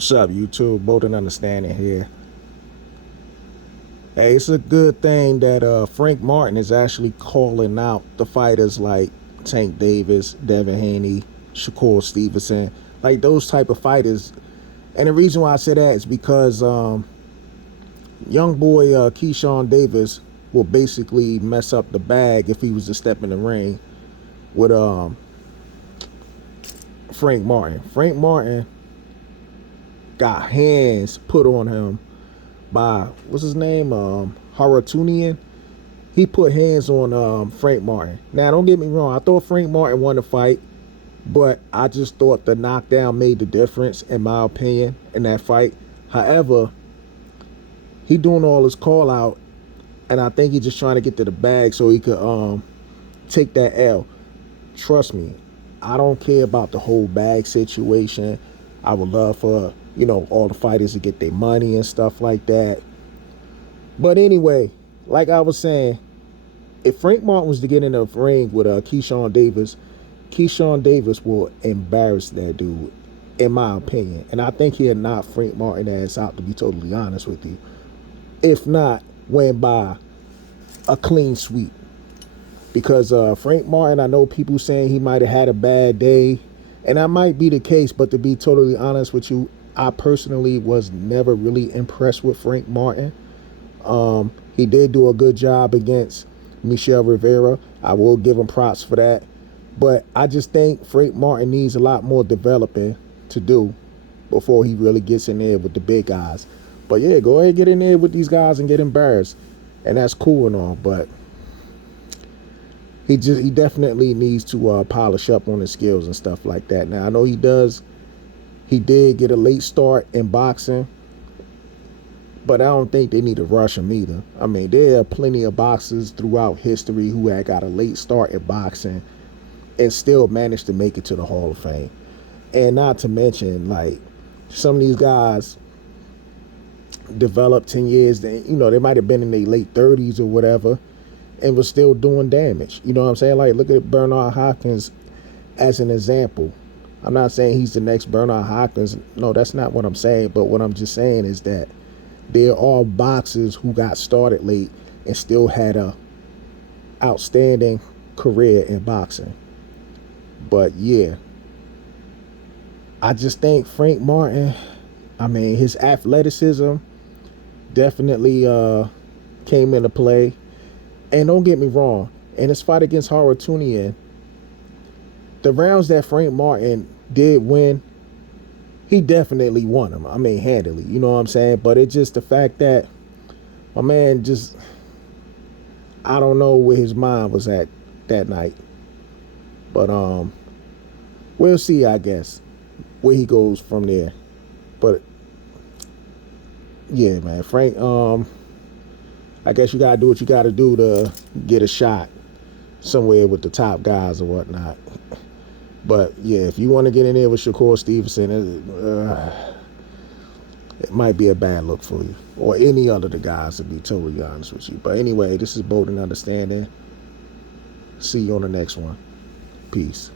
What's up, YouTube? Bold and Understanding here. Hey, it's a good thing that Frank Martin is actually calling out the fighters like Tank Davis, Devin Haney, Shakur Stevenson, like those type of fighters. And the reason why I say that is because young boy Keyshawn Davis will basically mess up the bag if he was to step in the ring with Frank Martin. Frank Martin got hands put on him by what's his name, Harutyunyan. He put hands on Frank Martin. Now, don't get me wrong. I thought Frank Martin won the fight, but I just thought the knockdown made the difference, in my opinion, in that fight. However, he doing all his call out, and I think he's just trying to get to the bag so he could take that L. Trust me, I don't care about the whole bag situation. I would love for all the fighters to get their money and stuff like that. But anyway, like I was saying, if Frank Martin was to get in the ring with Keyshawn Davis will embarrass that dude, in my opinion. And I think he'll knock Frank Martin ass out, to be totally honest with you. If not, win by a clean sweep. Because Frank Martin, I know people saying he might have had a bad day, and that might be the case, but to be totally honest with you, I personally was never really impressed with Frank Martin. He did do a good job against Michel Rivera. I will give him props for that. But I just think Frank Martin needs a lot more developing to do before he really gets in there with the big guys. But yeah, go ahead and get in there with these guys and get embarrassed. And that's cool and all, but he definitely needs to polish up on his skills and stuff like that. Now, I know he does. He did get a late start in boxing, but I don't think they need to rush him either. I mean, there are plenty of boxers throughout history who had got a late start in boxing and still managed to make it to the Hall of Fame. And not to mention, like, some of these guys developed 10 years, they might have been in their late 30s or whatever, and was still doing damage. You know what I'm saying? Like, look at Bernard Hopkins as an example. I'm not saying he's the next Bernard Hopkins. No, that's not what I'm saying. But what I'm just saying is that there are boxers who got started late and still had a outstanding career in boxing. But yeah, I just think Frank Martin, I mean, his athleticism definitely came into play. And don't get me wrong, in his fight against Harutyunyan, the rounds that Frank Martin did win, he definitely won them. I mean, handily, you know what I'm saying? But it's just the fact that my man just, I don't know where his mind was at that night. But we'll see, I guess, where he goes from there. But yeah, man, Frank, I guess you gotta do what you gotta do to get a shot somewhere with the top guys or whatnot. But yeah, if you want to get in there with Shakur Stevenson, it might be a bad look for you, or any other of the guys, to be totally honest with you. But anyway, this is Bold and Understanding. See you on the next one. Peace.